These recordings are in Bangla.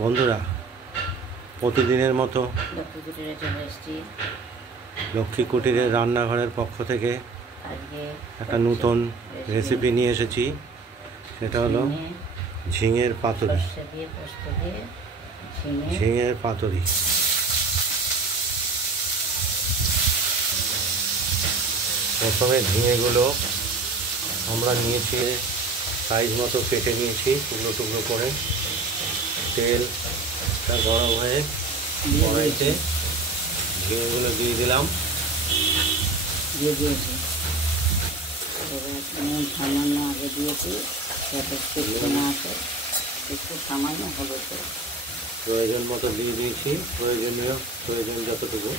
বন্ধুরা, প্রতিদিনের মতো লক্ষ্মী কুটিরের রান্নাঘরের পক্ষ থেকে একটা নতুন রেসিপি নিয়ে এসেছি। সেটা হলো ঝিঙের পাতুরি। ঝিঙের পাতুরি প্রথমে ঝিঙেগুলো আমরা নিয়েছি, সাইজ মতো কেটে নিয়েছি টুকরো টুকরো করে। তেলটা গরম হয়ে কড়াইতে ঝিঙেগুলো দিয়ে দিলাম। সামান্য আগে দিয়েছি, একটু সামান্য হলুদ প্রয়োজন মতো দিয়ে দিয়েছি, প্রয়োজন যতটুকু।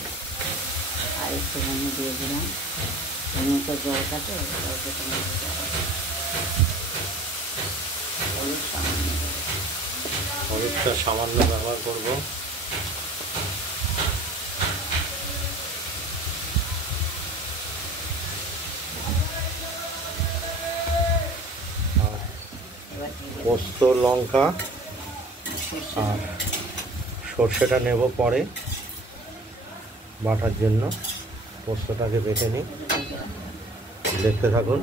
আর একটুখানি দিয়ে দিলাম টমেটো, জল কাটে হলুদটা সামান্য ব্যবহার করব। পোস্ত, লঙ্কা আর সর্ষেটা নেব পরে বাটার জন্য। পোস্তটাকে বেটে নিই, দেখতে থাকুন।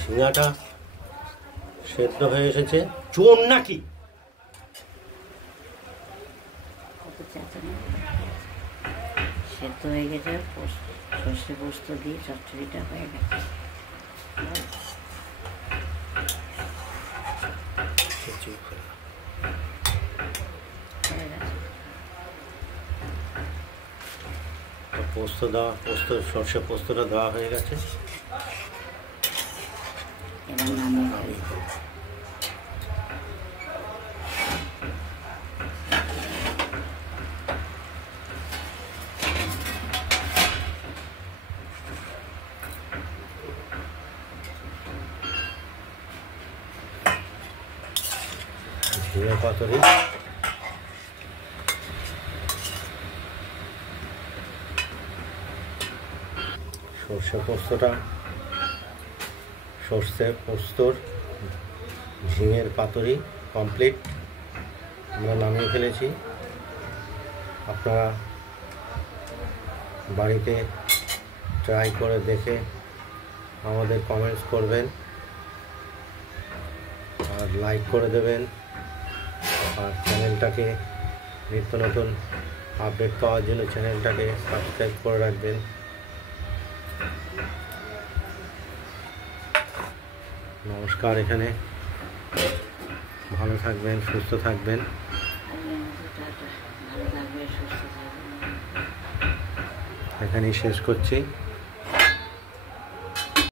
ঝিঙাটা সেদ্ধ হয়ে এসেছে। চোর নাকি? সেদ্ধ হয়ে গেছে, সর্ষে পোস্ত দিয়ে চচ্চড়িটা হয়ে গেছে। সর্ষে পোস্তটা দেওয়া হয়ে গেছে। এবার নামিয়ে ঝিঙে পাতুরি সর্ষে পোস্তর ঝিঙের পাতুরি কমপ্লিট। আমরা নামিয়ে ফেলেছি। আপনারা বাড়িতে ট্রাই করে দেখে আমাদের কমেন্টস করবেন আর লাইক করে দেবেন। আর চ্যানেলটাকে নিত্য নতুন আপডেট পাওয়ার জন্য চ্যানেলটাকে সাবস্ক্রাইব করে রাখবেন। নমস্কার। এখানে ভালো থাকবেন, সুস্থ থাকবেন। এখানেই শেষ করছি।